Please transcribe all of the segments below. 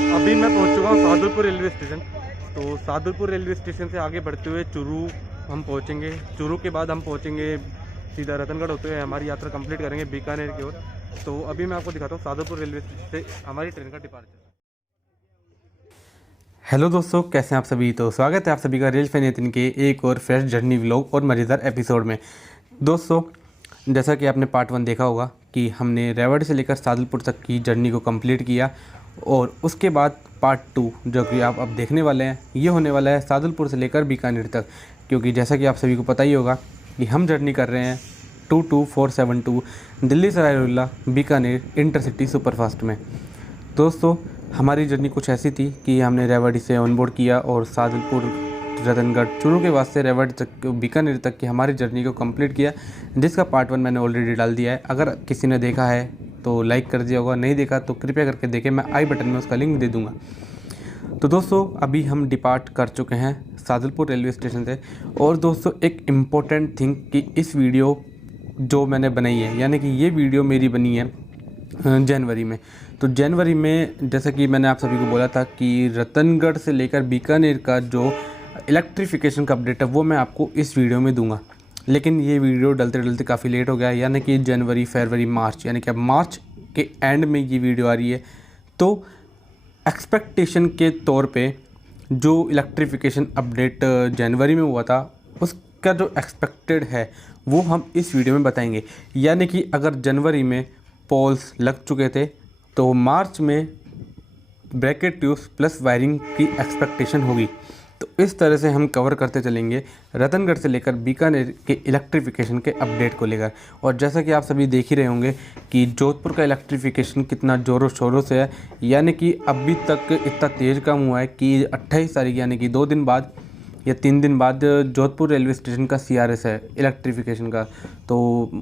अभी मैं पहुंच चुका हूं सादुलपुर रेलवे स्टेशन। तो सादुलपुर रेलवे स्टेशन से आगे बढ़ते हुए चूरू हम पहुंचेंगे। चूरू के बाद हम पहुंचेंगे सीधा रतनगढ़ होते हुए हमारी यात्रा कंप्लीट करेंगे बीकानेर की ओर। तो अभी मैं आपको दिखाता हूँ सादुलपुर रेलवे स्टेशन से हमारी ट्रेन का डिपार्चर। हेलो दोस्तों, कैसे हैं आप सभी। तो स्वागत है आप सभी का रेल फैन नितिन के एक और फ्रेश जर्नी व्लॉग और मज़ेदार एपिसोड में। दोस्तों, जैसा कि आपने पार्ट 1 देखा होगा कि हमने रेवाड़ी से लेकर सादुलपुर तक की जर्नी को कंप्लीट किया, और उसके बाद पार्ट 2 जो कि आप अब देखने वाले हैं ये होने वाला है सादुलपुर से लेकर बीकानेर तक। क्योंकि जैसा कि आप सभी को पता ही होगा कि हम जर्नी कर रहे हैं 22472 दिल्ली से रायरौला बीकानेर इंटरसिटी सुपरफास्ट में। दोस्तों, हमारी जर्नी कुछ ऐसी थी कि हमने रेवाड़ी से ऑनबोर्ड किया और सादुलपुर, रतनगढ़, चूरू के बाद से रेवाड़ी तक, बीकानेर तक की हमारी जर्नी को कंप्लीट किया, जिसका पार्ट 1 मैंने ऑलरेडी डाल दिया है। अगर किसी ने देखा है तो लाइक कर दिया होगा, नहीं देखा तो कृपया करके देखें, मैं आई बटन में उसका लिंक दे दूँगा। तो दोस्तों, अभी हम डिपार्ट कर चुके हैं सादुलपुर रेलवे स्टेशन से। और दोस्तों, एक इम्पोर्टेंट थिंग कि इस वीडियो जो मैंने बनाई है, यानी कि ये वीडियो मेरी बनी है जनवरी में। तो जनवरी में जैसा कि मैंने आप सभी को बोला था कि रतनगढ़ से लेकर बीकानेर का जो इलेक्ट्रिफिकेशन का अपडेट है वो मैं आपको इस वीडियो में दूंगा। लेकिन ये वीडियो डलते डलते काफ़ी लेट हो गया, यानी कि जनवरी, फरवरी, मार्च, यानी कि अब मार्च के एंड में ये वीडियो आ रही है। तो एक्सपेक्टेशन के तौर पे जो इलेक्ट्रिफिकेशन अपडेट जनवरी में हुआ था उसका जो एक्सपेक्टेड है वो हम इस वीडियो में बताएंगे। यानी कि अगर जनवरी में पोल्स लग चुके थे तो मार्च में ब्रैकेट ट्यूब्स प्लस वायरिंग की एक्सपेक्टेशन होगी। तो इस तरह से हम कवर करते चलेंगे रतनगढ़ से लेकर बीकानेर के इलेक्ट्रिफिकेशन के अपडेट को लेकर। और जैसा कि आप सभी देख ही रहे होंगे कि जोधपुर का इलेक्ट्रिफिकेशन कितना ज़ोरों शोरों से है, यानी कि अभी तक इतना तेज़ काम हुआ है कि 28 तारीख यानी कि 2 दिन बाद या 3 दिन बाद जोधपुर रेलवे स्टेशन का CRS है इलेक्ट्रिफिकेशन का। तो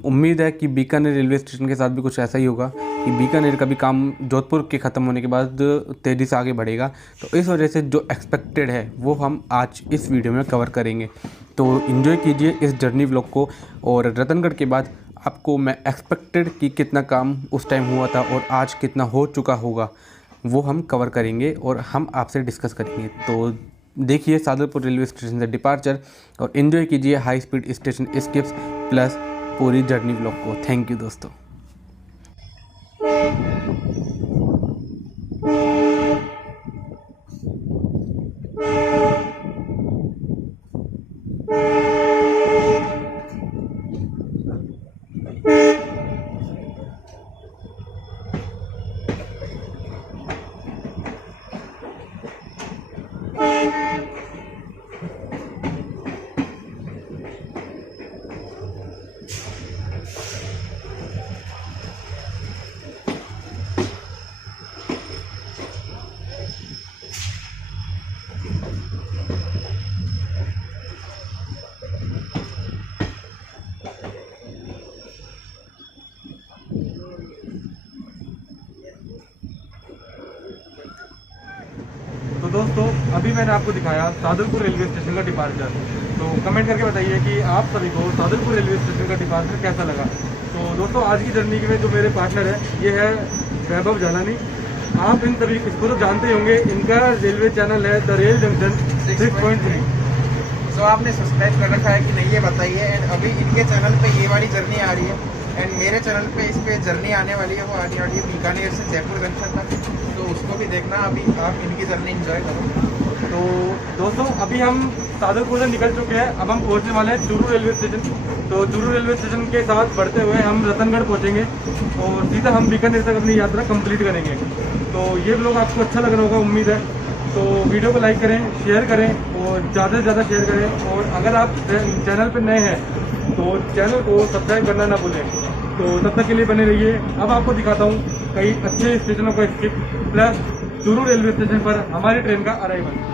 उम्मीद है कि बीकानेर रेलवे स्टेशन के साथ भी कुछ ऐसा ही होगा कि बीकानेर का भी काम जोधपुर के ख़त्म होने के बाद तेज़ी से आगे बढ़ेगा। तो इस वजह से जो एक्सपेक्टेड है वो हम आज इस वीडियो में कवर करेंगे। तो इन्जॉय कीजिए इस जर्नी व्लॉग को। और रतनगढ़ के बाद आपको मैं एक्सपेक्टेड कि कितना काम उस टाइम हुआ था और आज कितना हो चुका होगा वो हम कवर करेंगे और हम आपसे डिस्कस करेंगे। तो देखिए सादुलपुर रेलवे स्टेशन से डिपार्चर और एंजॉय कीजिए high speed station skips plus पूरी जर्नी व्लॉग को। थैंक यू दोस्तों। तो दोस्तों, अभी मैंने आपको दिखाया सादुलपुर रेलवे स्टेशन का डिपार्चर। तो कमेंट करके बताइए कि आप सभी को सादुलपुर रेलवे स्टेशन का डिपार्चर कैसा लगा। तो दोस्तों, आज की जर्नी में जो मेरे पार्टनर है ये है वैभव जालानी। आप इन सभी इसको तो जानते ही होंगे, इनका रेलवे चैनल है द रेल जंक्शन 6.3। तो आपने सब्सक्राइब कर रखा है कि नहीं ये बताइए। एंड अभी इनके चैनल पे ये वाली जर्नी आ रही है एंड मेरे चैनल पे इस पे जर्नी आने वाली है, वो आने वाली है बीकानेर से जयपुर जंक्शन तक। तो उसको भी देखना, अभी आप इनकी जर्नी एंजॉय करो। तो दोस्तों, अभी हम सादुलपुर से निकल चुके हैं, अब हम पहुंचने वाले हैं चूरू रेलवे स्टेशन। तो चूरू रेलवे स्टेशन के साथ बढ़ते हुए हम रतनगढ़ पहुंचेंगे और सीधा हम बीकानेर तक अपनी यात्रा कंप्लीट करेंगे। तो ये व्लॉग आपको अच्छा लग रहा होगा, उम्मीद है। तो वीडियो को लाइक करें, शेयर करें और ज़्यादा से ज़्यादा शेयर करें। और अगर आप चैनल पर नए हैं तो चैनल को सब्सक्राइब करना ना भूलें। तो तब तक के लिए बने रहिए। अब आपको दिखाता हूँ कई अच्छे स्टेशनों का skip plus Churu railway station पर हमारी ट्रेन का अराइवल।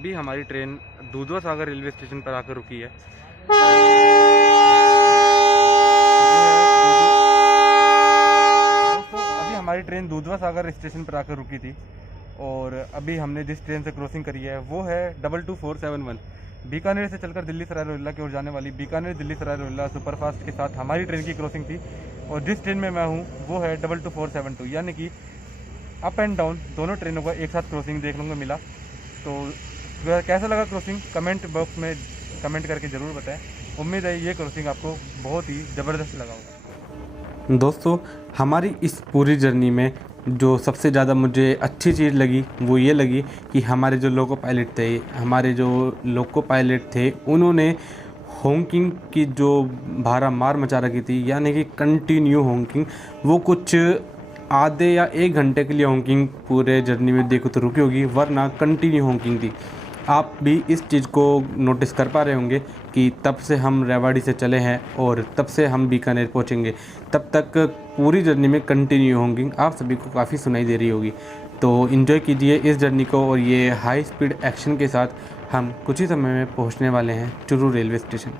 अभी हमारी ट्रेन दूधवा सागर रेलवे स्टेशन पर आकर रुकी है। अभी हमारी ट्रेन दूधवा सागर स्टेशन पर आकर रुकी थी और अभी हमने जिस ट्रेन से क्रॉसिंग करी है वो है 22471। बीकानेर से चलकर दिल्ली सराय रोहिल्ला की ओर जाने वाली बीकानेर दिल्ली सराय रोहिल्ला सुपरफास्ट के साथ हमारी ट्रेन की क्रॉसिंग थी। और जिस ट्रेन में मैं हूँ वो है 22472, यानी कि अप एंड डाउन दोनों ट्रेनों का एक साथ क्रॉसिंग देखने को मिला। तो कैसा लगा क्रॉसिंग, कमेंट बॉक्स में कमेंट करके ज़रूर बताएं। उम्मीद है ये क्रॉसिंग आपको बहुत ही ज़बरदस्त लगा होगा। दोस्तों, हमारी इस पूरी जर्नी में जो सबसे ज़्यादा मुझे अच्छी चीज़ लगी वो ये लगी कि हमारे जो लोको पायलट थे उन्होंने हॉकिंग की जो भारा मार मचा रखी थी, यानी कि कंटिन्यू हॉकिंग, वो कुछ आधे या 1 घंटे के लिए हॉकिंग पूरे जर्नी में देखो तो रुकी होगी, वरना कंटिन्यू हॉकिंग थी। आप भी इस चीज़ को नोटिस कर पा रहे होंगे कि तब से हम रेवाड़ी से चले हैं और तब से हम बीकानेर पहुंचेंगे, तब तक पूरी जर्नी में कंटिन्यू हॉकिंग आप सभी को काफ़ी सुनाई दे रही होगी। तो एंजॉय कीजिए इस जर्नी को। और ये हाई स्पीड एक्शन के साथ हम कुछ ही समय में पहुंचने वाले हैं चुरू रेलवे स्टेशन।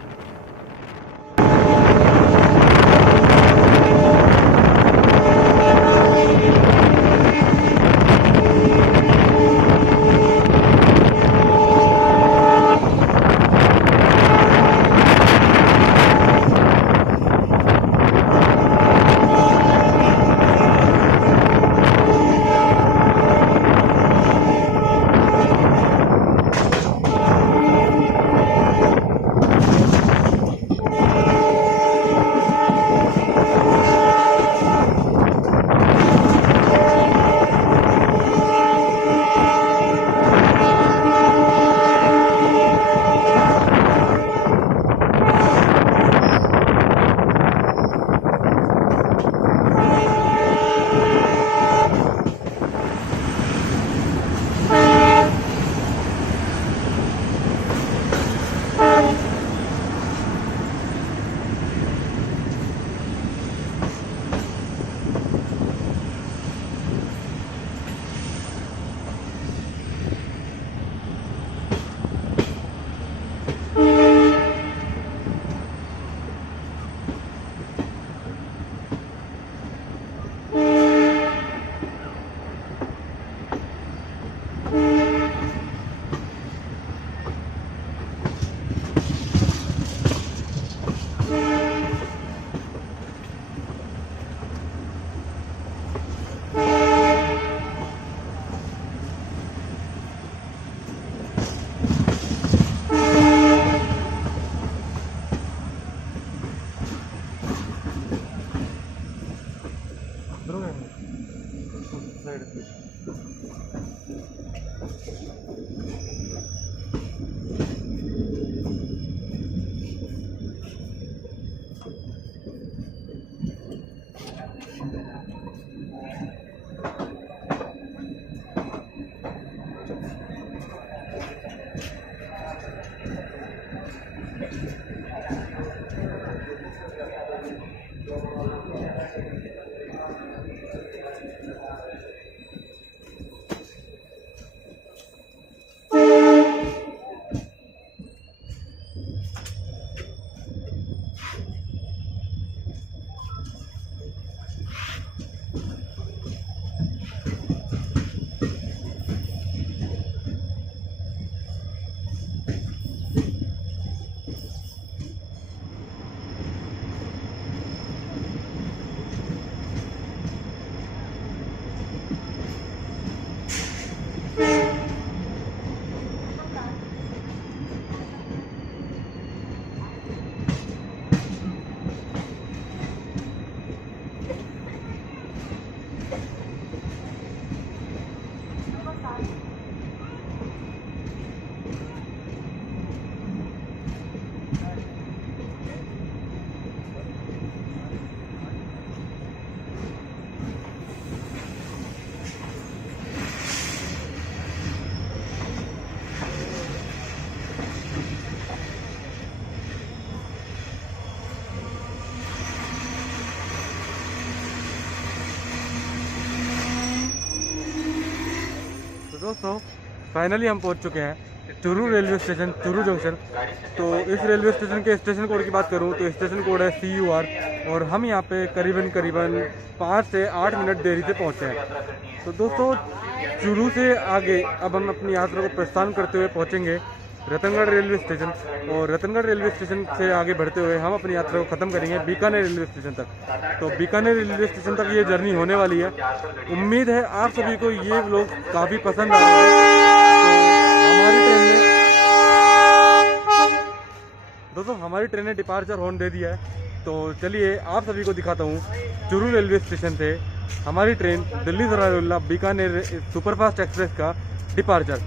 दोस्तों फाइनली हम पहुंच चुके हैं Churu railway station, Churu junction. तो इस रेलवे स्टेशन के स्टेशन कोड की बात करूँ तो स्टेशन कोड है CUR और हम यहाँ पे करीबन 5 से 8 मिनट देरी से पहुँचे हैं। तो दोस्तों चूरू से आगे अब हम अपनी यात्रा को प्रस्थान करते हुए पहुँचेंगे रतनगढ़ रेलवे स्टेशन और रतनगढ़ रेलवे स्टेशन से आगे बढ़ते हुए हम अपनी यात्रा को ख़त्म करेंगे बीकानेर रेलवे स्टेशन तक। तो बीकानेर रेलवे स्टेशन तक ये जर्नी होने वाली है। उम्मीद है आप सभी को ये व्लॉग काफ़ी पसंद आएगा। दोस्तों हमारी ट्रेन ने डिपार्चर हॉर्न दे दिया है, तो चलिए आप सभी को दिखाता हूँ चूरू रेलवे स्टेशन से हमारी train Delhi Sarai Rohilla Bikaner superfast express का डिपार्चर।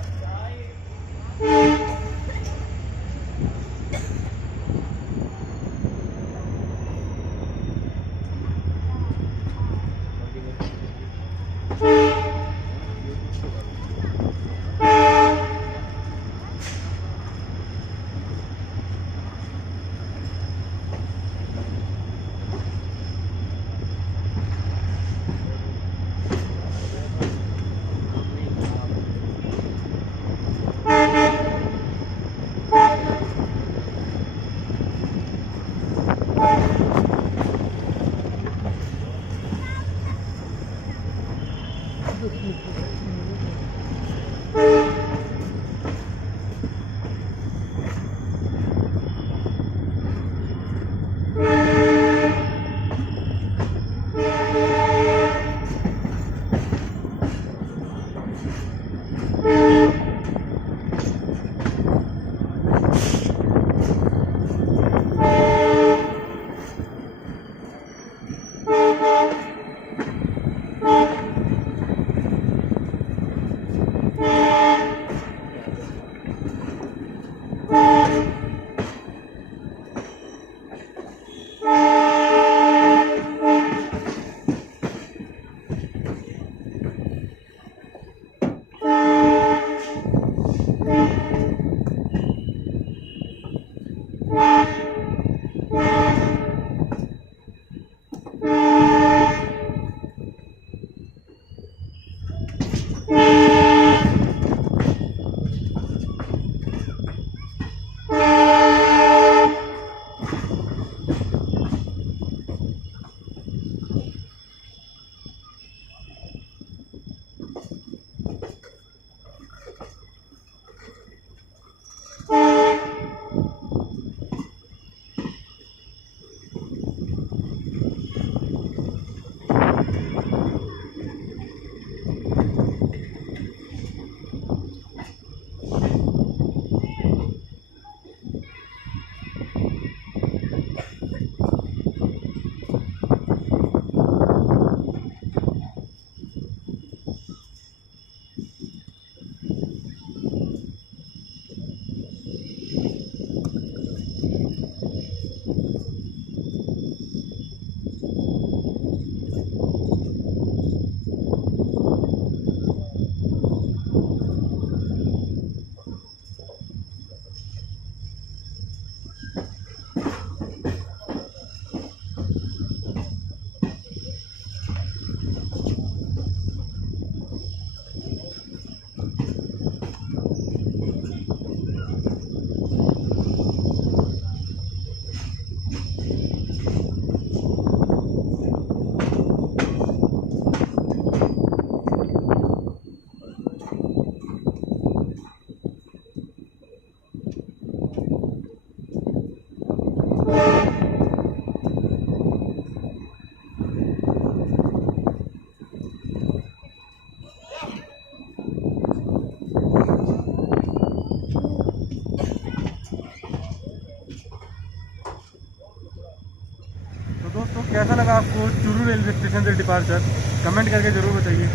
कैसा लगा आपको चूरू रेलवे स्टेशन से डिपार्चर, कमेंट करके ज़रूर बताइए।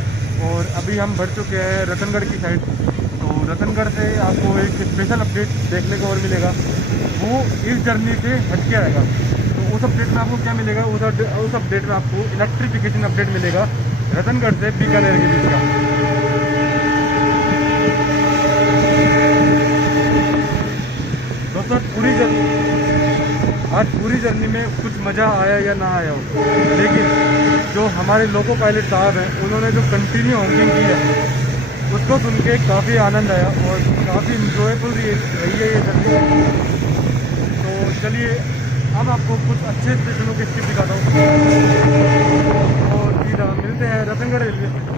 और अभी हम बढ़ चुके हैं रतनगढ़ की साइड। तो रतनगढ़ से आपको एक स्पेशल अपडेट देखने को और मिलेगा, वो इस जर्नी से हटके आएगा। तो उस अपडेट में आपको क्या मिलेगा, उस अपडेट में आपको इलेक्ट्रिफिकेशन अपडेट मिलेगा रतनगढ़ से बीकानेर के बीच का। दोस्तों आज पूरी जर्नी में कुछ मज़ा आया या ना आया हो, लेकिन जो हमारे लोको पायलट साहब हैं उन्होंने जो कंटिन्यू हॉकिंग की है उसको सुन के काफ़ी आनंद आया और काफ़ी इंजॉयफुल रही है ये जर्नी। तो चलिए अब आपको कुछ अच्छे स्टेशनों के स्किप दिखाता हूँ और सीधा मिलते हैं रतनगढ़ रेलवे स्टेशन।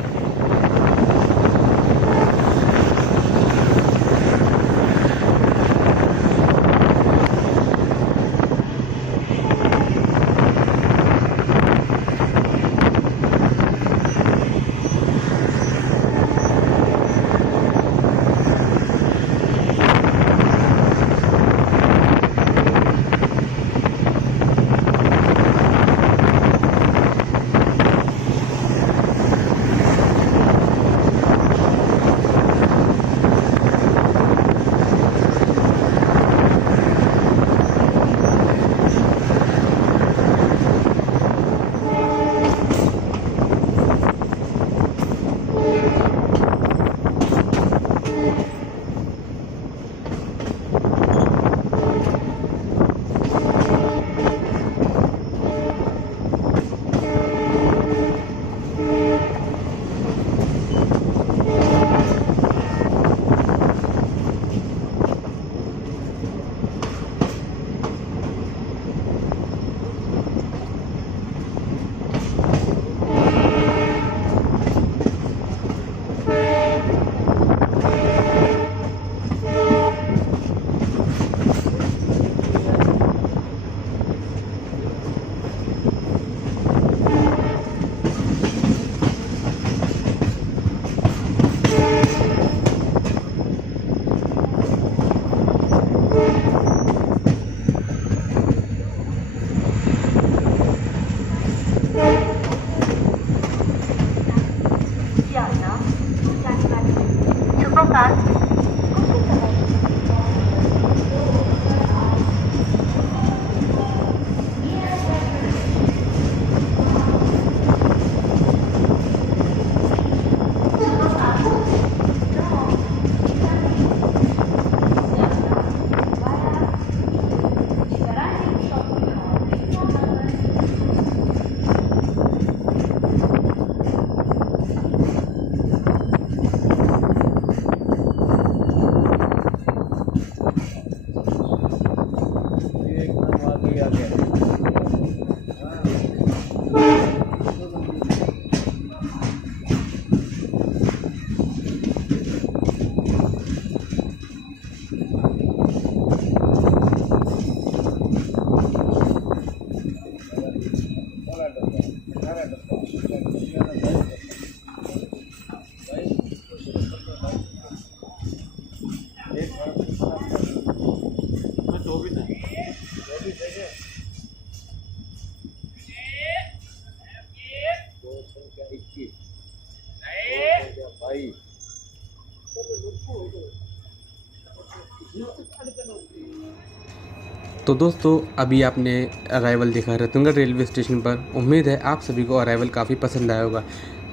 तो दोस्तों अभी आपने अराइवल देखा रतनगढ़ रेलवे स्टेशन पर। उम्मीद है आप सभी को अराइवल काफ़ी पसंद आया होगा।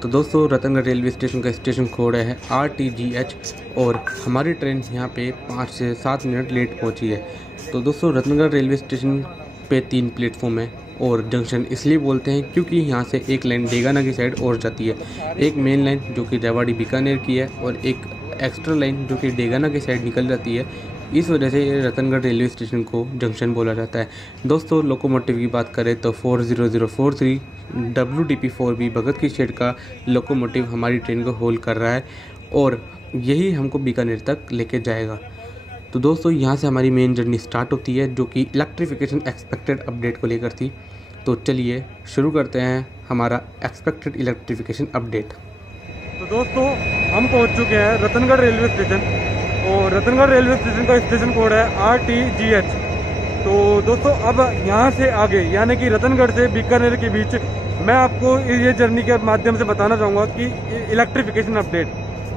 तो दोस्तों रतनगढ़ रेलवे स्टेशन का स्टेशन कोड है RTGH और हमारी ट्रेन यहाँ पे 5 से 7 मिनट लेट पहुँची है। तो दोस्तों रतनगढ़ रेलवे स्टेशन पे 3 प्लेटफॉर्म है और जंक्शन इसलिए बोलते हैं क्योंकि यहाँ से एक लाइन डेगाना की साइड और जाती है, एक मेन लाइन जो कि रेवाड़ी बीकानेर की है और एक एक्स्ट्रा लाइन जो कि डेगाना की साइड निकल जाती है। इस वजह से रतनगढ़ रेलवे स्टेशन को जंक्शन बोला जाता है। दोस्तों लोकोमोटिव की बात करें तो 40043 WDP4B भगत की शेड का लोकोमोटिव हमारी ट्रेन को होल्ड कर रहा है और यही हमको बीकानेर तक लेके जाएगा। तो दोस्तों यहाँ से हमारी मेन जर्नी स्टार्ट होती है जो कि इलेक्ट्रिफिकेशन एक्सपेक्टेड अपडेट को लेकर थी। तो चलिए शुरू करते हैं हमारा एक्सपेक्टेड इलेक्ट्रिफिकेशन अपडेट। तो दोस्तों हम पहुंच चुके हैं रतनगढ़ रेलवे स्टेशन और रतनगढ़ रेलवे स्टेशन का स्टेशन कोड है RTGH। तो दोस्तों अब यहाँ से आगे यानी कि रतनगढ़ से बीकानेर के बीच मैं आपको ये जर्नी के माध्यम से बताना चाहूँगा कि इलेक्ट्रिफिकेशन अपडेट।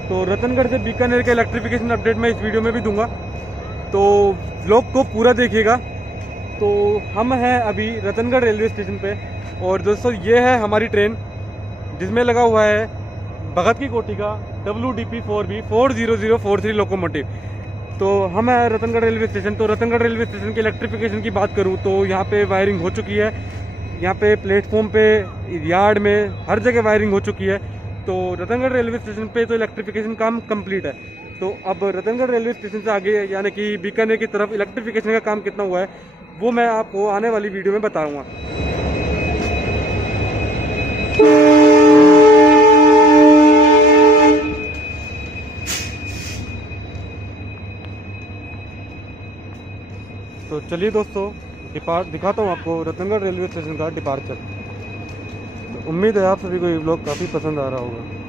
तो रतनगढ़ से बीकानेर का इलेक्ट्रिफिकेशन अपडेट मैं इस वीडियो में भी दूंगा, तो व्लॉग को पूरा देखिएगा। तो हम हैं अभी रतनगढ़ रेलवे स्टेशन पे और दोस्तों ये है हमारी ट्रेन जिसमें लगा हुआ है भगत की कोठी का WDP4B 40043 लोकोमोटिव। तो हम हैं रतनगढ़ रेलवे स्टेशन। तो रतनगढ़ रेलवे स्टेशन की इलेक्ट्रिफिकेशन की बात करूं तो यहाँ पे वायरिंग हो चुकी है, यहाँ पे प्लेटफॉर्म पे, यार्ड में, हर जगह वायरिंग हो चुकी है। तो रतनगढ़ रेलवे स्टेशन पे तो इलेक्ट्रिफिकेशन काम कंप्लीट है। तो अब रतनगढ़ रेलवे स्टेशन से आगे यानी कि बीकानेर की तरफ इलेक्ट्रिफिकेशन का काम कितना हुआ है वो मैं आपको आने वाली वीडियो में बताऊँगा। तो चलिए दोस्तों दिखाता हूँ आपको रतनगढ़ रेलवे स्टेशन का डिपार्चर। तो उम्मीद है आप सभी को ये व्लॉग काफ़ी पसंद आ रहा होगा।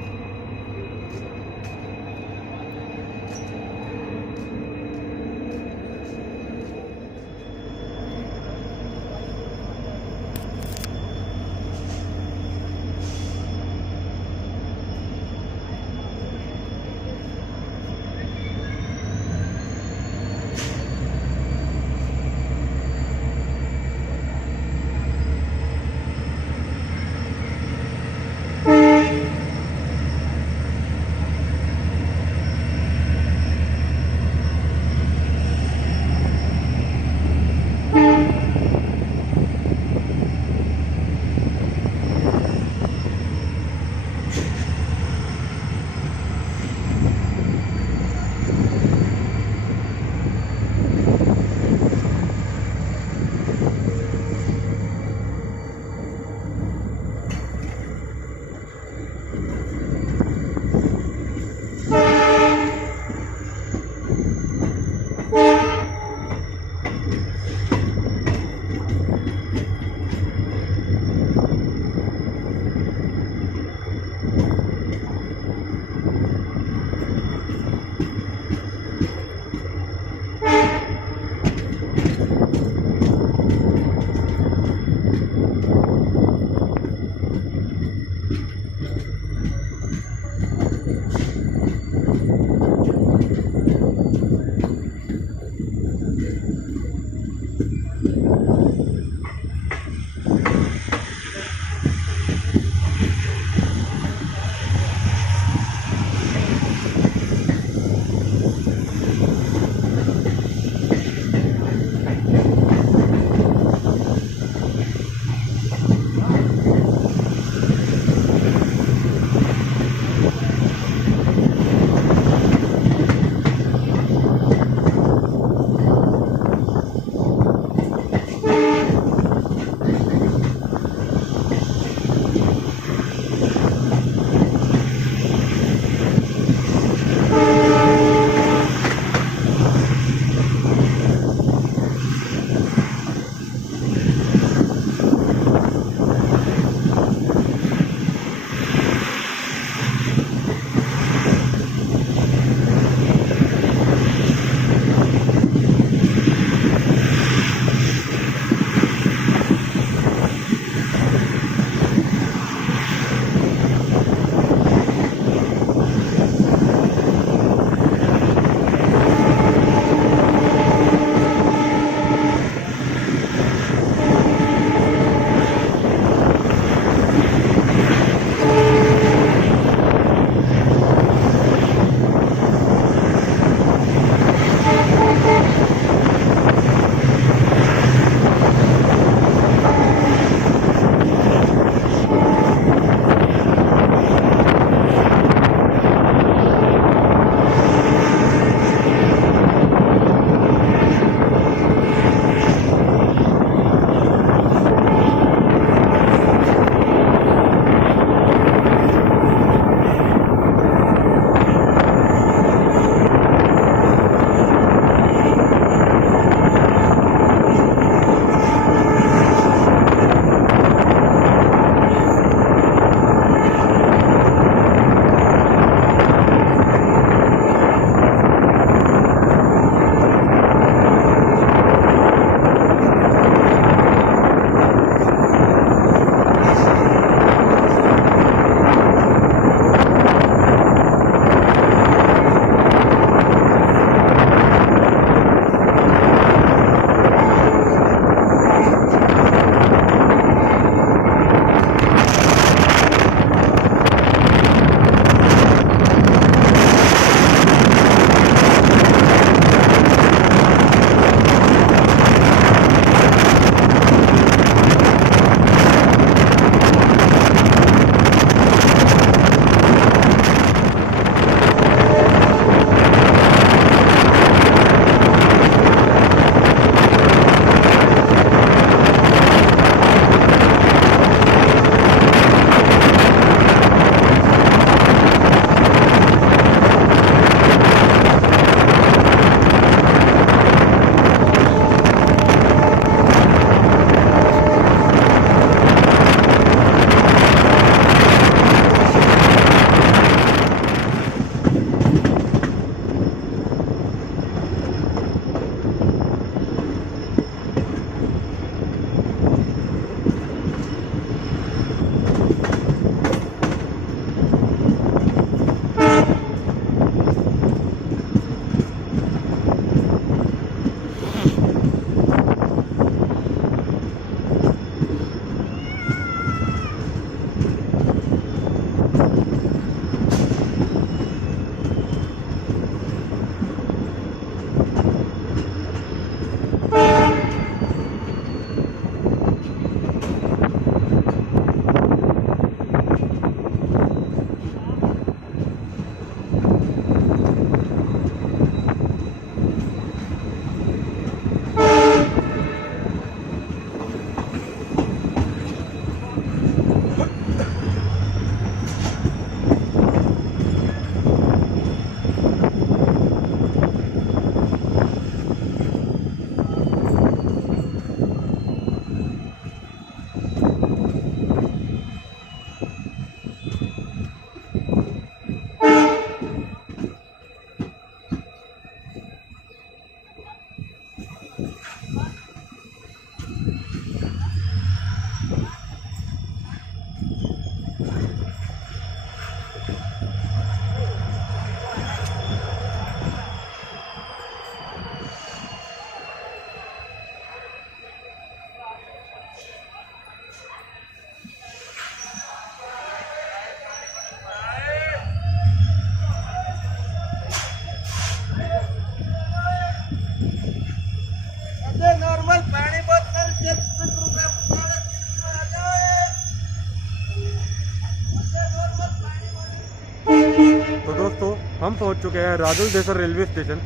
तो दोस्तों हम पहुंच चुके हैं Rajaldesar railway station.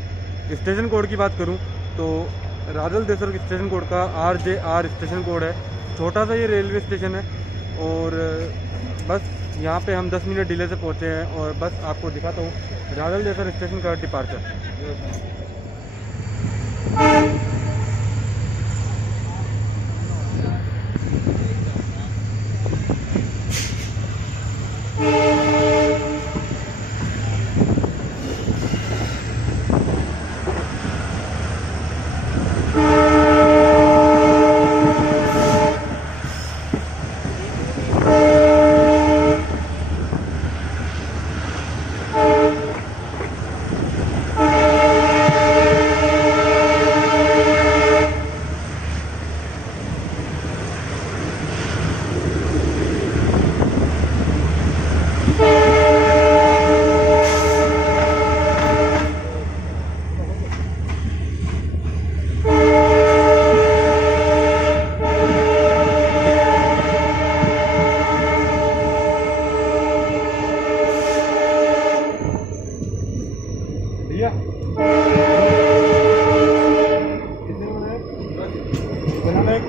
Station code की बात करूं तो राजल देसर स्टेशन कोड का RJR स्टेशन कोड है। छोटा सा ये रेलवे स्टेशन है और बस यहाँ पे हम 10 मिनट डिले से पहुँचे हैं और बस आपको दिखाता हूँ राजल देसर स्टेशन का डिपार्चर। भैया बनाना एक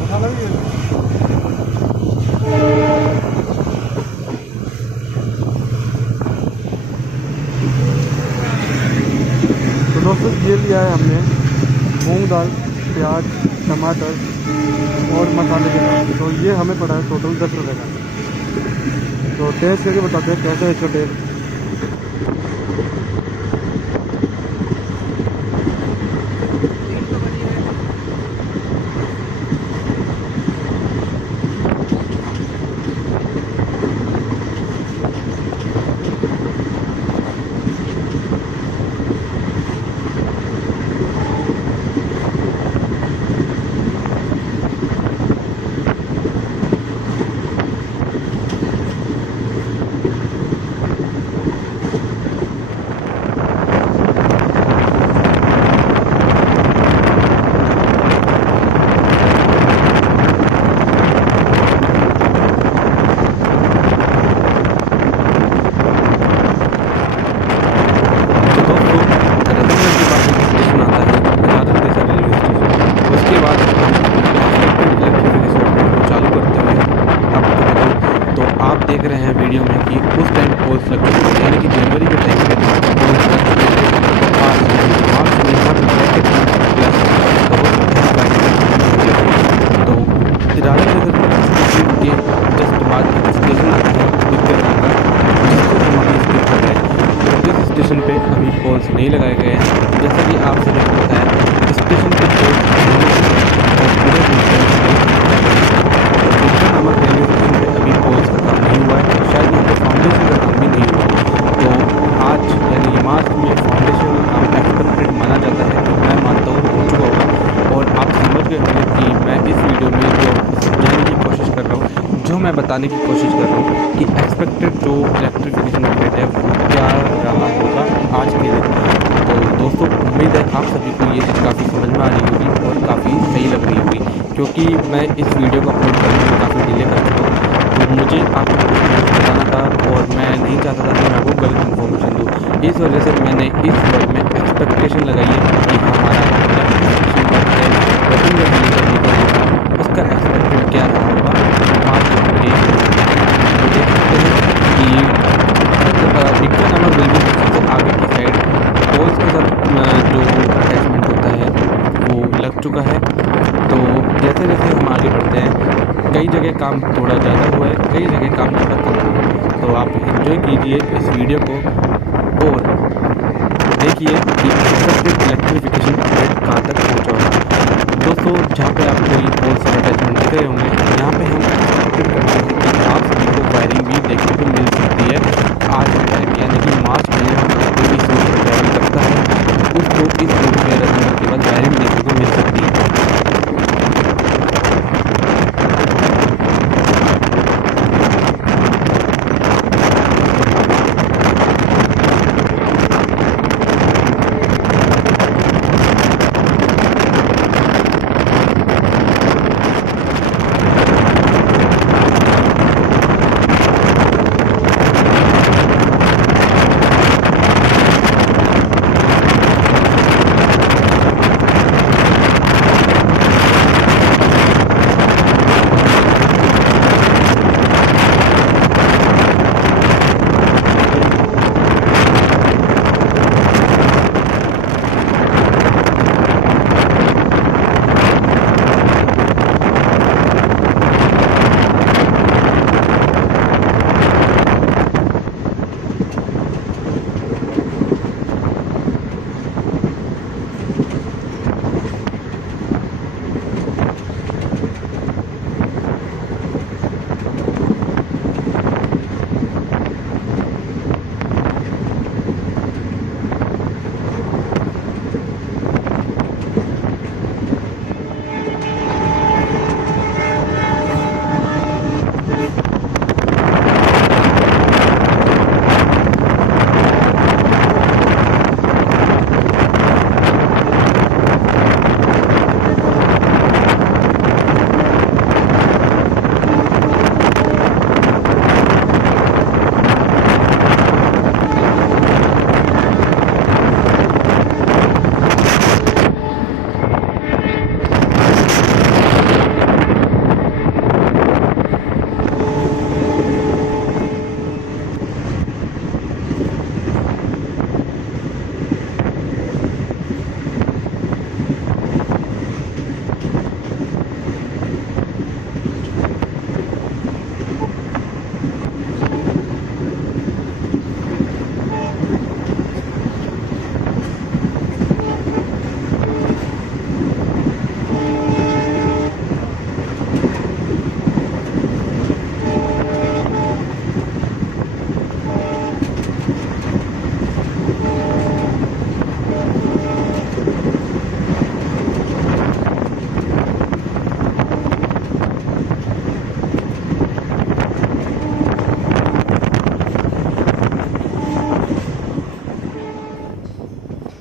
मसाला भी है। तो दोस्तों ये लिया है हमने मूंग दाल, प्याज, टमाटर और मसाले के साथ। तो ये हमें पड़ा है टोटल 10 रुपये का। तो टेस्ट करके बताते हैं कैसा है इसका टेस्ट। देख रहे हैं वीडियो में कि उस टाइम पोल्स लग चुके थे, यानी कि जनवरी के टाइम पे पोल्स लग चुके थे। मार्च में यहाँ पे ब्रैकेट प्लस तो राजल स्टेशन के जस्ट बाद एक स्टेशन आता है विक्टोरिया का, जिसको हम अभी स्किप कर रहे हैं। तो इस स्टेशन पे अभी पोल्स नहीं लगाए गए हैं। जैसा कि आप सभी को पता है स्टेशन पे पोल्स नामक रेलवे स्टेशन पे अभी पोल्स का काम नहीं हुआ है, शायद यहाँ पे फाउंडेशन का काम भी नहीं हुआ। तो आज यानी मार्च में फाउंडेशन का काम एक्सपेक्टेड माना जाता है, तो मैं मानता हूँ हो चुका होगा। और आप समझ गए होंगे कि मैं इस वीडियो में जो समझाने की कोशिश कर रहा हूँ, जो मैं बताने की कोशिश कर रहा हूँ कि एक्सपेक्टेड जो इलेक्ट्रिफिकेशन अपडेट है वो क्या रहा होगा आज के दिन। तो दोस्तों उम्मीद है आप सभी को ये चीज़ काफ़ी समझ में आ रही होगी और काफ़ी सही लग रही होगी, क्योंकि मैं इस वीडियो को अपलोड करने में काफ़ी डिले कर चुका हूँ। तो मुझे आपको कुछ बताना था और मैं नहीं चाहता था कि मैं आपको गलत इन्फॉर्मेशन दूँ। इस वजह से मैंने इस वर्ड में एक्सपेक्टेशन लगाई है कि हमारा उसका एक्सपेक्टेड क्या रहा होगा आज के। तो देख सकते हैं कि विक्टर नामक रेलवे स्टेशन से आगे की साइड पोल्स के साथ जो अटैचमेंट होता है वो लग चुका है। तो जैसे जैसे हम आगे बढ़ते हैं कई जगह काम थोड़ा ज़्यादा हुआ है, कई जगह काम थोड़ा कम हुआ है। तो आप एंजॉय कीजिए इस वीडियो को और देखिए कि एक्सपेक्टेड इलेक्ट्रिफिकेशन अपडेट कहाँ तक पहुँचा होगा। दोस्तों जहाँ पे आपको ये पोल्स और अटैचमेंट दिख रहे होंगे, यहाँ पे हम एक्सपेक्टेड करते हैं कि आप सभी को वायरिंग भी देखने को मिल सकती है आज के टाइम, यानी कि मार्च महीने में कोई भी सोर्स ट्रैवल करता है उसको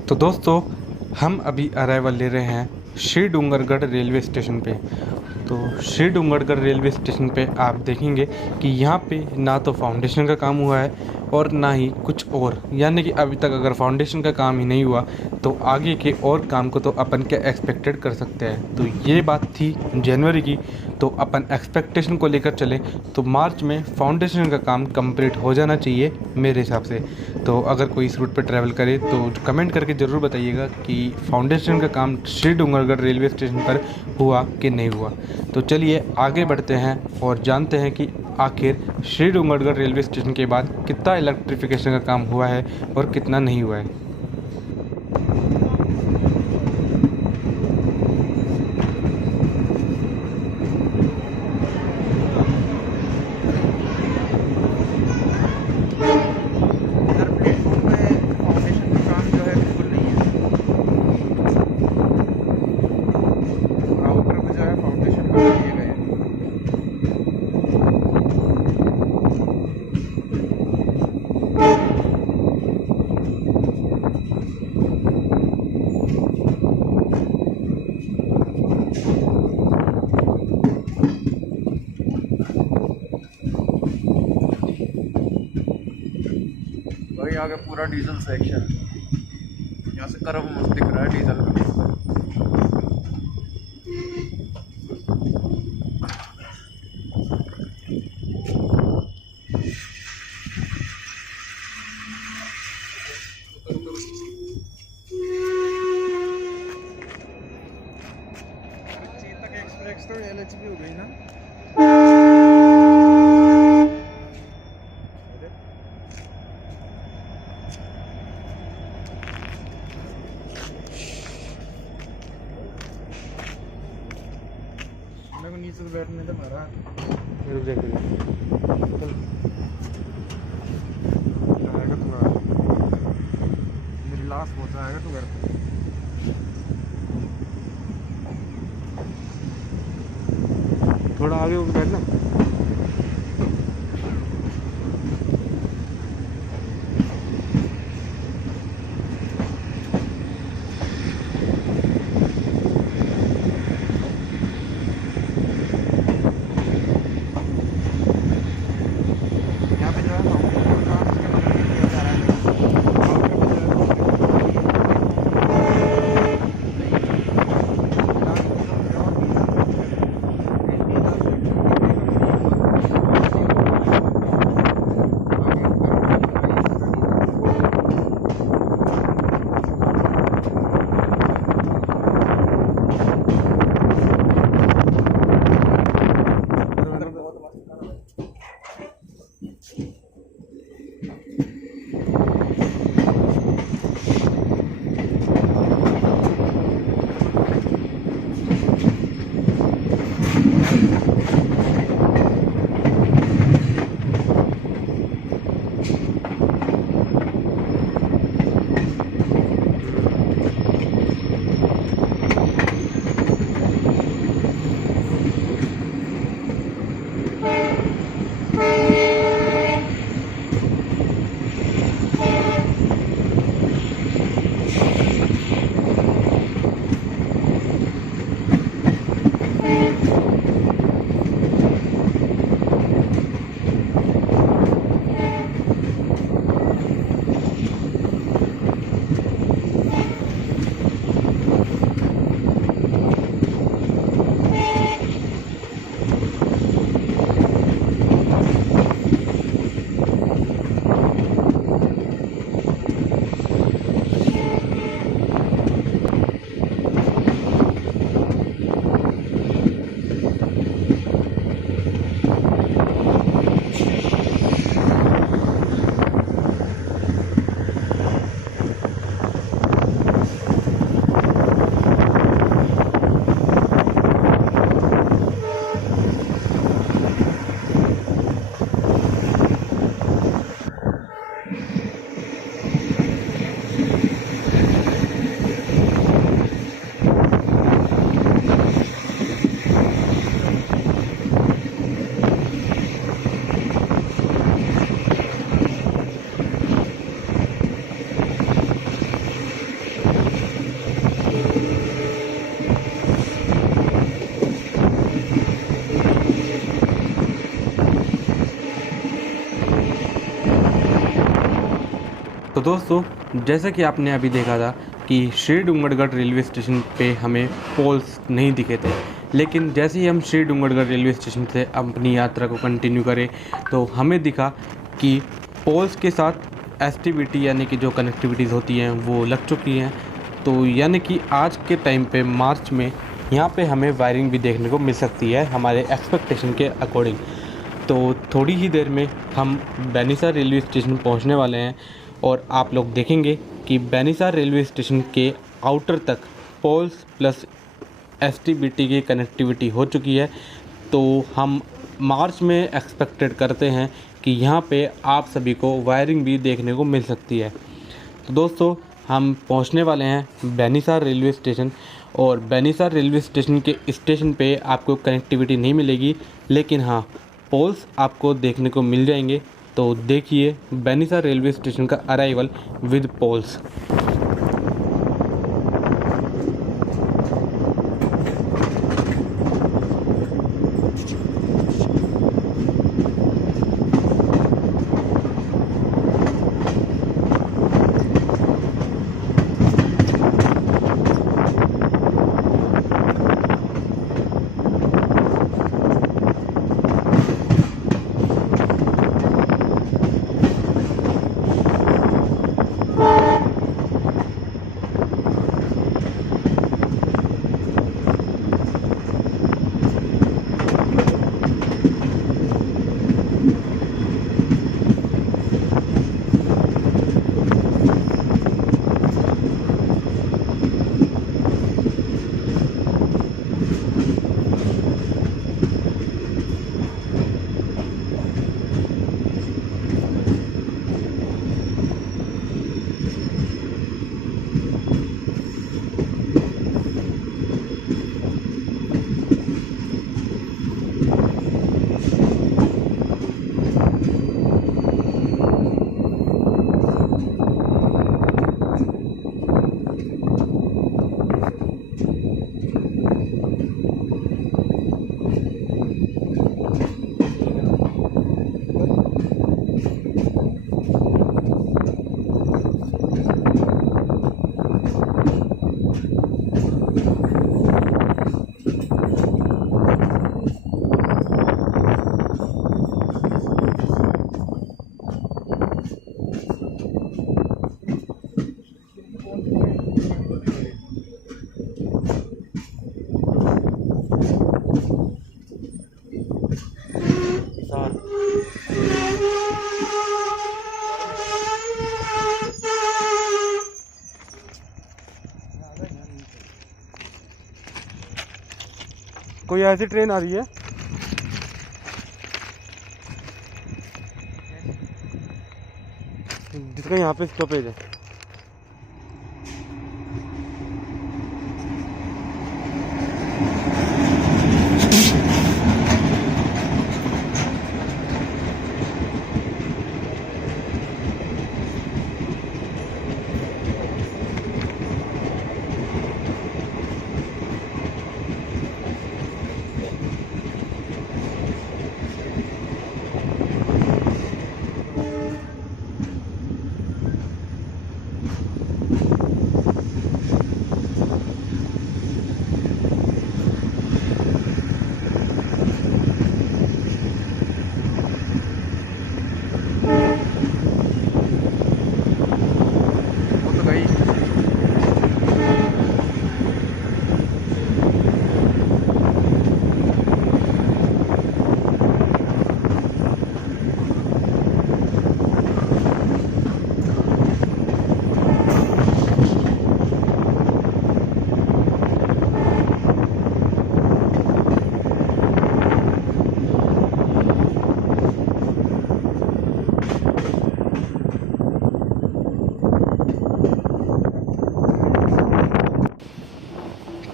तो दोस्तों हम अभी अराइवल ले रहे हैं श्री डूंगरगढ़ रेलवे स्टेशन पे। तो श्री डूंगरगढ़ रेलवे स्टेशन पे आप देखेंगे कि यहाँ पे ना तो फाउंडेशन का काम हुआ है और ना ही कुछ और, यानी कि अभी तक अगर फाउंडेशन का काम ही नहीं हुआ तो आगे के और काम को तो अपन क्या एक्सपेक्टेड कर सकते हैं। तो ये बात थी जनवरी की, तो अपन एक्सपेक्टेशन को लेकर चले तो मार्च में फाउंडेशन का काम कंप्लीट हो जाना चाहिए मेरे हिसाब से। तो अगर कोई इस रूट पर ट्रैवल करे तो कमेंट करके ज़रूर बताइएगा कि फाउंडेशन का काम श्री डूंगरगढ़ रेलवे स्टेशन पर हुआ कि नहीं हुआ। तो चलिए आगे बढ़ते हैं और जानते हैं कि आखिर श्री डूंगरगढ़ रेलवे स्टेशन के बाद कितना इलेक्ट्रिफिकेशन का काम हुआ है और कितना नहीं हुआ है। इधर प्लेटफॉर्म पे फाउंडेशन का काम जो है बिल्कुल नहीं है। आउटर पे जो है फाउंडेशन बना दिए गए हैं। भाई आगे पूरा डीजल सेक्शन, यहाँ से कर्व मस्त दिख रहा है डीजल का। चेतक एक्सप्रेस तो LHB हो गई ना। मेरे को नीचे से बैठने तो मारा आएगा तू, मेरी लाश पहुंचाएगा तू घर पे। थोड़ा आगे होकर बैठना। यहाँ पे जो है फाउंडेशन का काम इसके बगल में किया जा रहा है। काउंटर पे जो है तो दोस्तों, जैसा कि आपने अभी देखा था कि श्री डूंगरगढ़ रेलवे स्टेशन पे हमें पोल्स नहीं दिखे थे, लेकिन जैसे ही हम श्री डूंगरगढ़ रेलवे स्टेशन से अपनी यात्रा को कंटिन्यू करें तो हमें दिखा कि पोल्स के साथ एसटीबीटी यानी कि जो कनेक्टिविटीज़ होती हैं वो लग चुकी हैं। तो यानी कि आज के टाइम पे मार्च में यहाँ पे हमें वायरिंग भी देखने को मिल सकती है हमारे एक्सपेक्टेशन के अकॉर्डिंग। तो थोड़ी ही देर में हम बेनीसार रेलवे स्टेशन पहुँचने वाले हैं और आप लोग देखेंगे कि बेनीसार रेलवे स्टेशन के आउटर तक पोल्स प्लस एसटीबीटी की कनेक्टिविटी हो चुकी है। तो हम मार्च में एक्सपेक्टेड करते हैं कि यहाँ पे आप सभी को वायरिंग भी देखने को मिल सकती है। तो दोस्तों, हम पहुँचने वाले हैं बेनीसार रेलवे स्टेशन और बेनीसार रेलवे स्टेशन के स्टेशन पे आपको कनेक्टिविटी नहीं मिलेगी, लेकिन हाँ पोल्स आपको देखने को मिल जाएंगे। तो देखिए बेनीसार रेलवे स्टेशन का अराइवल विद पोल्स। कोई ऐसी ट्रेन आ रही है जिसका यहाँ पे स्टॉपेज है।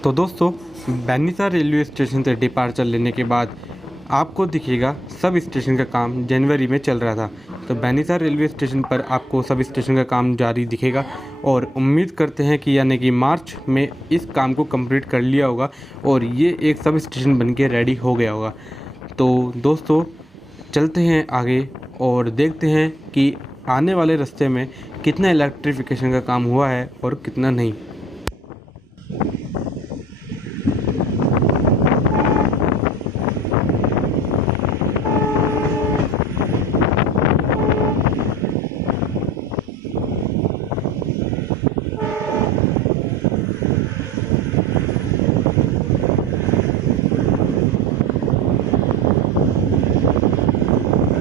तो दोस्तों, बेनीसार रेलवे स्टेशन से डिपार्चर लेने के बाद आपको दिखेगा सब स्टेशन का काम जनवरी में चल रहा था। तो बेनीसार रेलवे स्टेशन पर आपको सब स्टेशन का काम जारी दिखेगा और उम्मीद करते हैं कि यानी कि मार्च में इस काम को कंप्लीट कर लिया होगा और ये एक सब स्टेशन बन के रेडी हो गया होगा। तो दोस्तों, चलते हैं आगे और देखते हैं कि आने वाले रास्ते में कितना इलेक्ट्रिफिकेशन का काम हुआ है और कितना नहीं।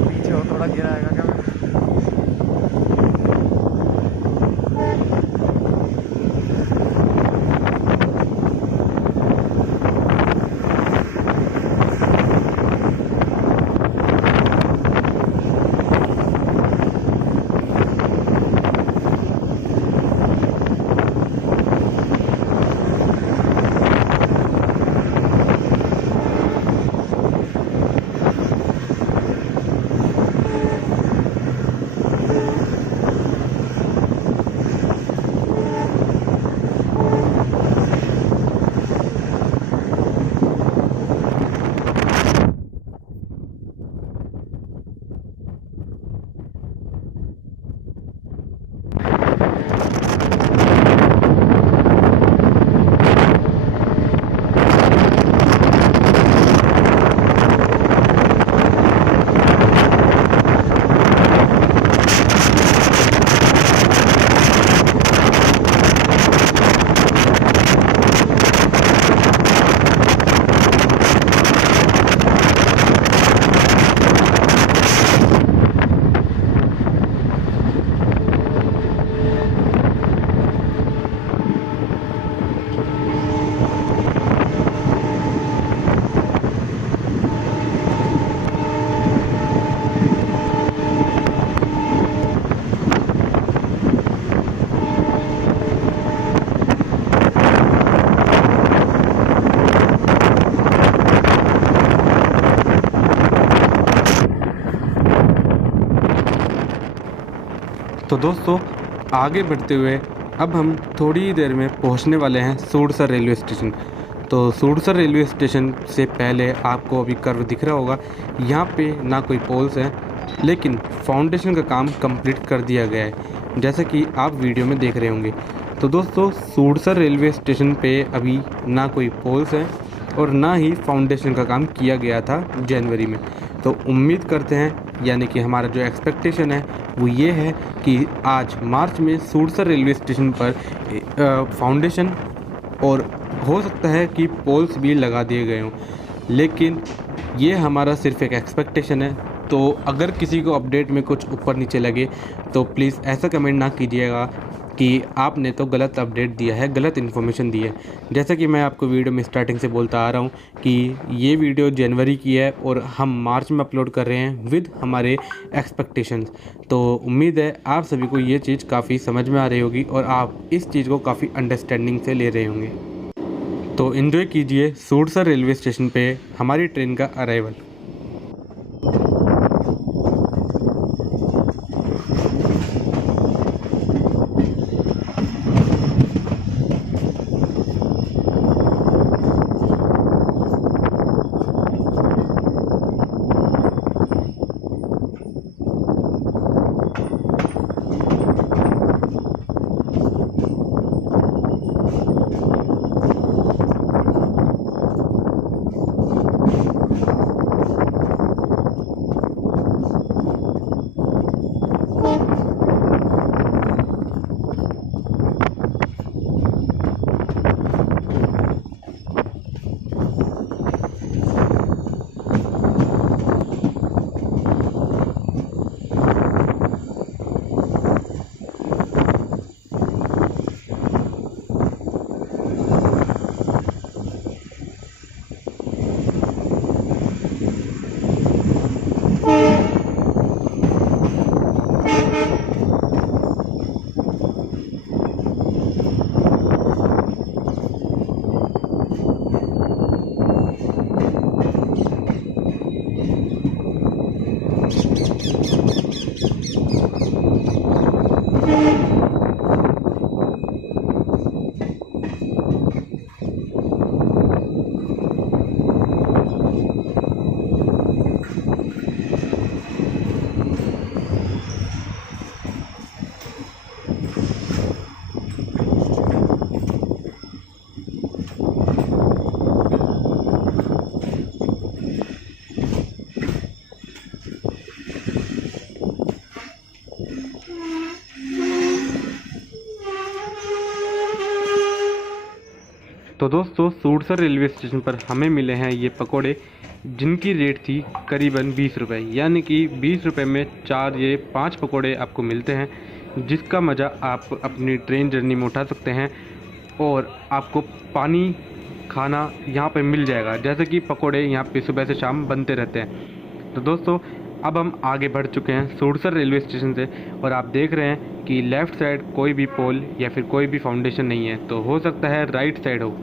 पीछे हो थोड़ा गिरा आएगा क्या? तो दोस्तों आगे बढ़ते हुए अब हम थोड़ी ही देर में पहुंचने वाले हैं सूरसर रेलवे स्टेशन। तो सूरसर रेलवे स्टेशन से पहले आपको अभी कर्व दिख रहा होगा, यहाँ पे ना कोई पोल्स हैं, लेकिन फाउंडेशन का काम कंप्लीट कर दिया गया है, जैसा कि आप वीडियो में देख रहे होंगे। तो दोस्तों सूरसर रेलवे स्टेशन पे अभी ना कोई पोल्स हैं और ना ही फाउंडेशन का काम किया गया था जनवरी में। तो उम्मीद करते हैं, यानी कि हमारा जो एक्सपेक्टेशन है वो ये है कि आज मार्च में सूरसर रेलवे स्टेशन पर फाउंडेशन और हो सकता है कि पोल्स भी लगा दिए गए हों, लेकिन ये हमारा सिर्फ एक एक्सपेक्टेशन है। तो अगर किसी को अपडेट में कुछ ऊपर नीचे लगे तो प्लीज़ ऐसा कमेंट ना कीजिएगा कि आपने तो गलत अपडेट दिया है, गलत इन्फॉर्मेशन दी है। जैसा कि मैं आपको वीडियो में स्टार्टिंग से बोलता आ रहा हूँ कि ये वीडियो जनवरी की है और हम मार्च में अपलोड कर रहे हैं विद हमारे एक्सपेक्टेशंस। तो उम्मीद है आप सभी को ये चीज़ काफ़ी समझ में आ रही होगी और आप इस चीज़ को काफ़ी अंडरस्टैंडिंग से ले रहे होंगे। तो एंजॉय कीजिए सूरसर रेलवे स्टेशन पे हमारी ट्रेन का अराइवल। तो दोस्तों सूरसर रेलवे स्टेशन पर हमें मिले हैं ये पकोड़े, जिनकी रेट थी करीबन 20 रुपये, यानी कि 20 रुपये में 5 पकोड़े आपको मिलते हैं, जिसका मज़ा आप अपनी ट्रेन जर्नी में उठा सकते हैं। और आपको पानी खाना यहाँ पे मिल जाएगा, जैसे कि पकोड़े यहाँ पे सुबह से शाम बनते रहते हैं। तो दोस्तों अब हम आगे बढ़ चुके हैं सूरसर रेलवे स्टेशन से, और आप देख रहे हैं कि लेफ़्ट साइड कोई भी पोल या फिर कोई भी फाउंडेशन नहीं है, तो हो सकता है राइट साइड हो।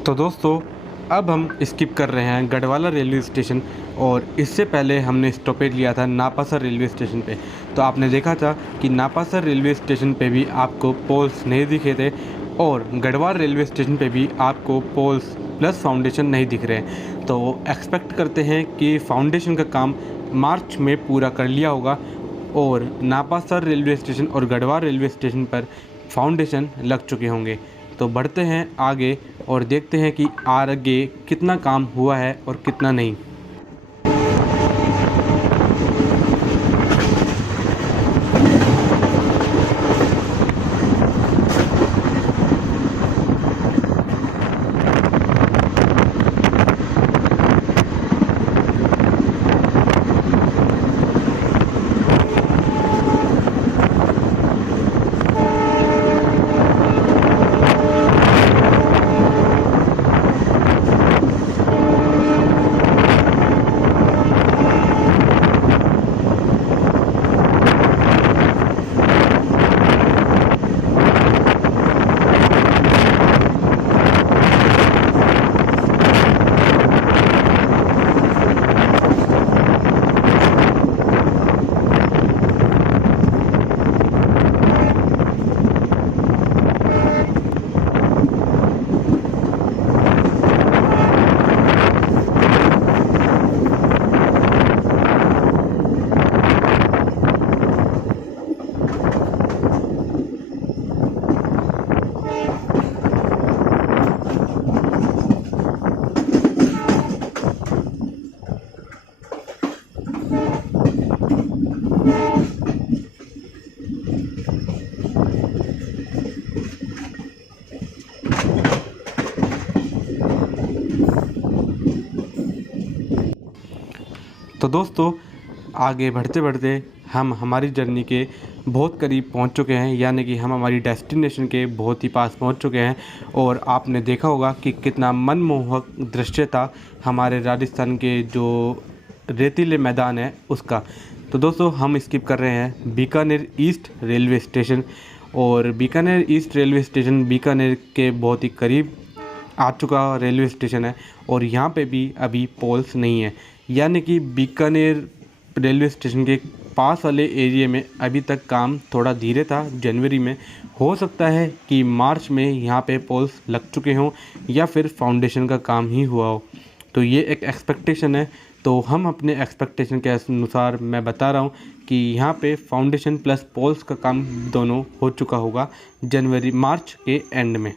तो दोस्तों अब हम स्किप कर रहे हैं गढ़वाला रेलवे स्टेशन, और इससे पहले हमने स्टॉपेज लिया था नापासर रेलवे स्टेशन पे। तो आपने देखा था कि नापासर रेलवे स्टेशन पे भी आपको पोल्स नहीं दिखे थे और गढ़वाल रेलवे स्टेशन पे भी आपको पोल्स प्लस फाउंडेशन नहीं दिख रहे हैं। तो एक्सपेक्ट करते हैं कि फाउंडेशन का काम मार्च में पूरा कर लिया होगा और नापासर रेलवे स्टेशन और गढ़वाल रेलवे स्टेशन पर फाउंडेशन लग चुके होंगे। तो बढ़ते हैं आगे और देखते हैं कि आगे कितना काम हुआ है और कितना नहीं। तो दोस्तों आगे बढ़ते बढ़ते हम हमारी जर्नी के बहुत करीब पहुंच चुके हैं, यानी कि हम हमारी डेस्टिनेशन के बहुत ही पास पहुंच चुके हैं। और आपने देखा होगा कि कितना मनमोहक दृश्य था हमारे राजस्थान के जो रेतीले मैदान है उसका। तो दोस्तों हम स्किप कर रहे हैं बीकानेर ईस्ट रेलवे स्टेशन। और Bikaner east railway station Bikaner के बहुत ही करीब आ चुका रेलवे स्टेशन है और यहाँ पे भी अभी पोल्स नहीं है, यानी कि बीकानेर रेलवे स्टेशन के पास वाले एरिया में अभी तक काम थोड़ा धीरे था। जनवरी में हो सकता है कि मार्च में यहाँ पे पोल्स लग चुके हों या फिर फाउंडेशन का काम ही हुआ हो। तो ये एक एक्सपेक्टेशन है। तो हम अपने एक्सपेक्टेशन के अनुसार मैं बता रहा हूँ कि यहाँ पे फाउंडेशन प्लस पोल्स का काम दोनों हो चुका होगा मार्च के एंड में।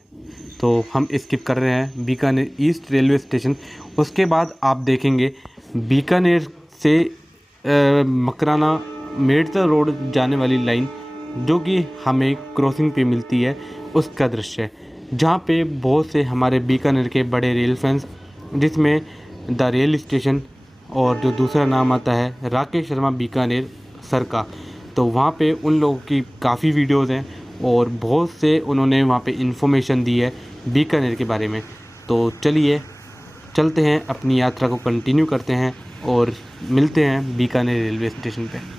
तो हम स्किप कर रहे हैं बीकानेर ईस्ट रेलवे स्टेशन। उसके बाद आप देखेंगे बीकानेर से मकराना मेड़ता रोड जाने वाली लाइन जो कि हमें क्रॉसिंग पे मिलती है, उसका दृश्य जहाँ पे बहुत से हमारे बीकानेर के बड़े रेल फैंस, जिसमें द रेल स्टेशन और जो दूसरा नाम आता है राकेश शर्मा बीकानेर सर का, तो वहाँ पे उन लोगों की काफ़ी वीडियोज़ हैं और बहुत से उन्होंने वहाँ पे इन्फॉर्मेशन दी है बीकानेर के बारे में। तो चलिए चलते हैं, अपनी यात्रा को कंटिन्यू करते हैं और मिलते हैं बीकानेर रेलवे स्टेशन पे।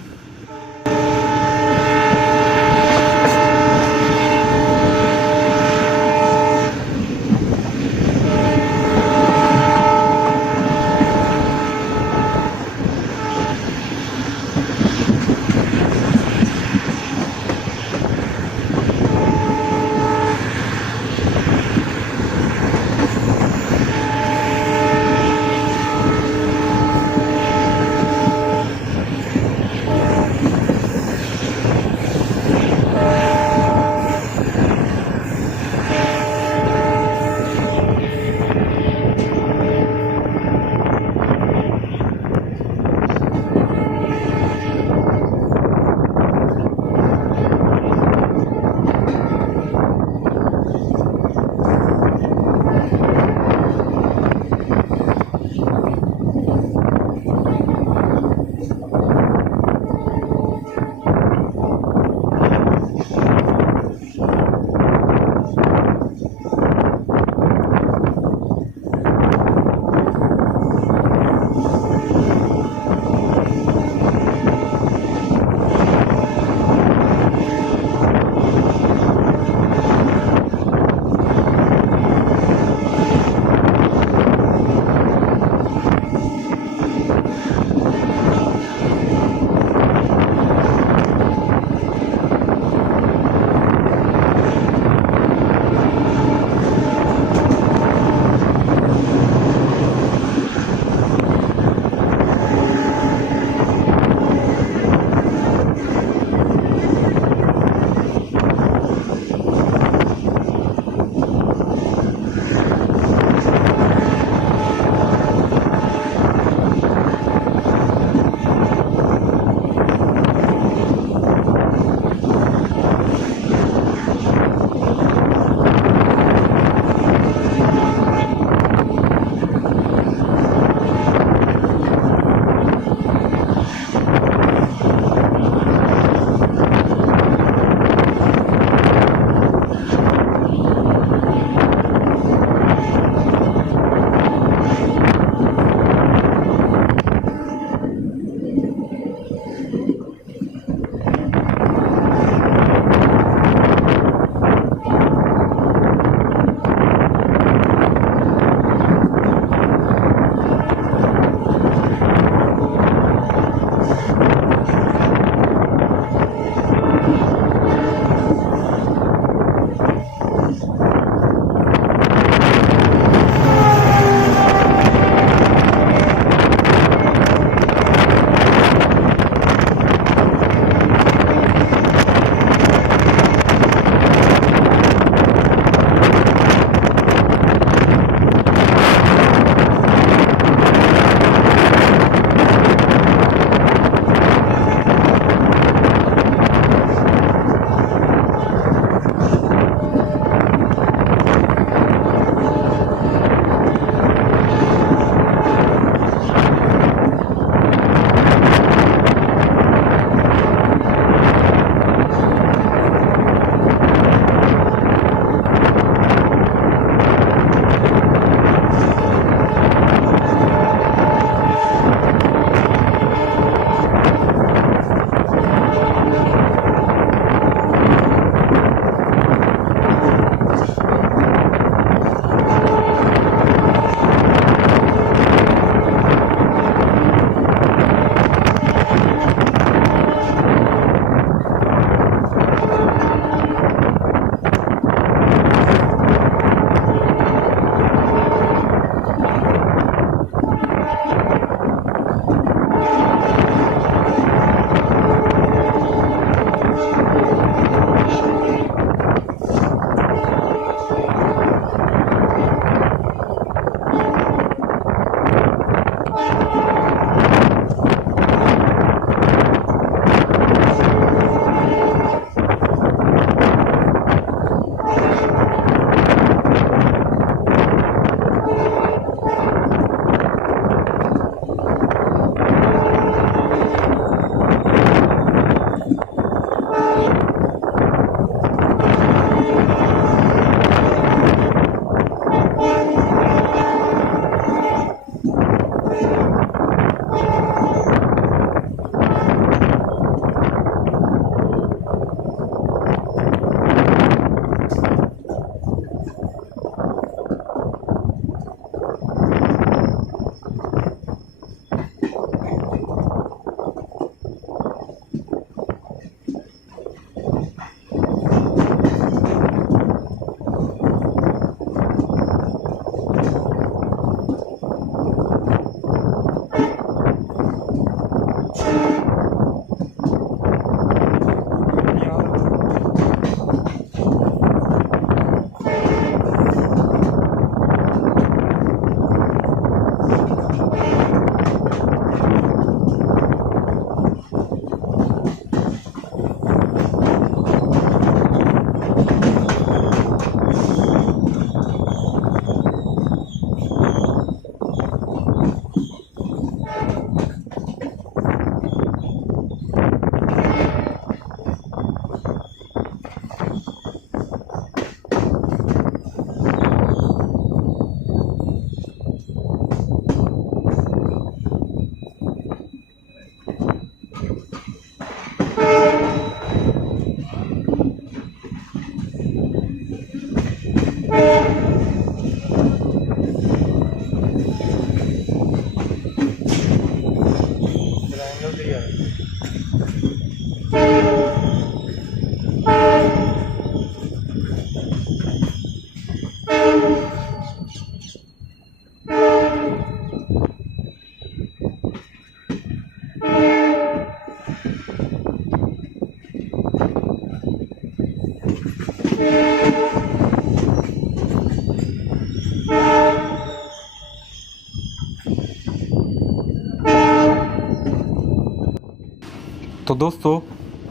तो दोस्तों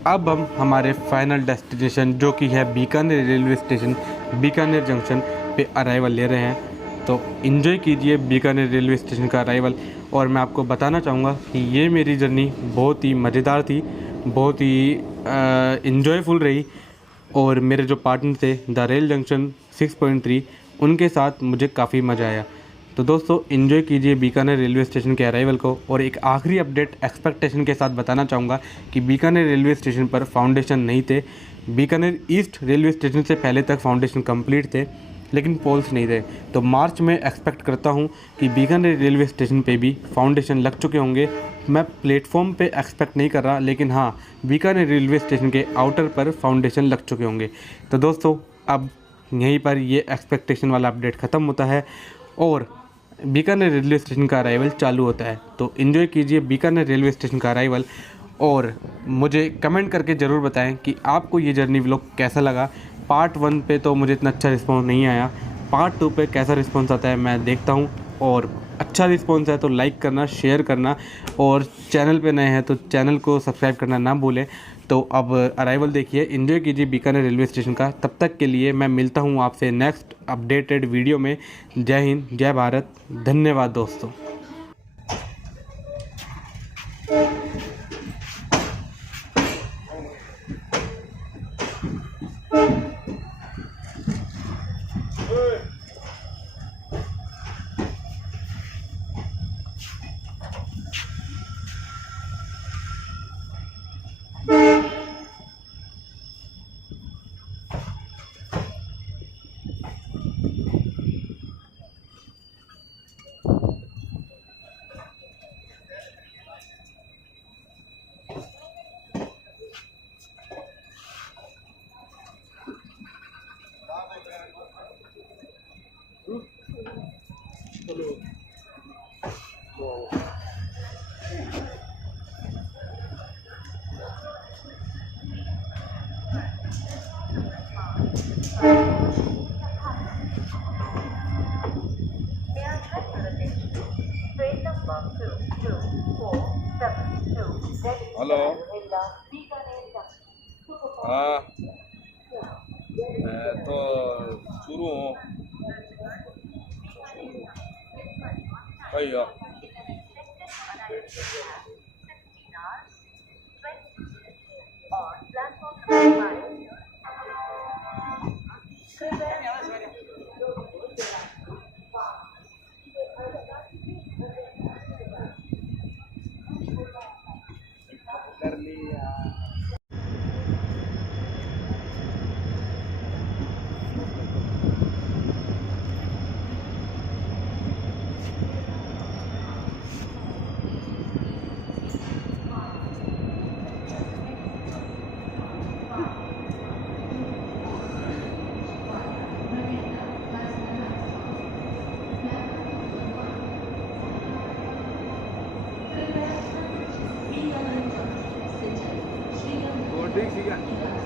अब हम हमारे फाइनल डेस्टिनेशन जो कि है Bikaner railway station, Bikaner junction पे अराइवल ले रहे हैं। तो इन्जॉय कीजिए बीकानेर रेलवे स्टेशन का अराइवल। और मैं आपको बताना चाहूँगा कि ये मेरी जर्नी बहुत ही मज़ेदार थी, बहुत ही इन्जॉयफुल रही। और मेरे जो पार्टनर थे द रेल जंक्शन 6.3, उनके साथ मुझे काफ़ी मज़ा आया। तो दोस्तों इन्जॉय कीजिए बीकानेर रेलवे स्टेशन के अराइवल को। और एक आखिरी अपडेट एक्सपेक्टेशन के साथ बताना चाहूँगा कि बीकानेर रेलवे स्टेशन पर फाउंडेशन नहीं थे। बीकानेर ईस्ट रेलवे स्टेशन से पहले तक फाउंडेशन कंप्लीट थे, लेकिन पोल्स नहीं थे। तो मार्च में एक्सपेक्ट करता हूँ कि बीकानेर रेलवे स्टेशन पे भी फाउंडेशन लग चुके होंगे। मैं प्लेटफॉर्म पे एक्सपेक्ट नहीं कर रहा, लेकिन हाँ बीकानेर रेलवे स्टेशन के आउटर पर फाउंडेशन लग चुके होंगे। तो दोस्तों अब यहीं पर ये एक्सपेक्टेशन वाला अपडेट ख़त्म होता है और बीकानेर रेलवे स्टेशन का अराइवल चालू होता है। तो इन्जॉय कीजिए बीकानेर रेलवे स्टेशन का अराइवल और मुझे कमेंट करके ज़रूर बताएं कि आपको ये जर्नी व्लॉग कैसा लगा। पार्ट 1 पे तो मुझे इतना अच्छा रिस्पॉन्स नहीं आया, पार्ट 2 पे कैसा रिस्पॉन्स आता है मैं देखता हूँ। और अच्छा रिस्पॉन्स है तो लाइक करना, शेयर करना, और चैनल पे नए हैं तो चैनल को सब्सक्राइब करना ना भूलें। तो अब अराइवल देखिए, एंजॉय कीजिए बीकानेर रेलवे स्टेशन का। तब तक के लिए मैं मिलता हूँ आपसे नेक्स्ट अपडेटेड वीडियो में। जय हिंद, जय भारत, धन्यवाद दोस्तों। हेलो, हाँ मैं तो शुरू हूँ भैया। कर लिया। ठीक है।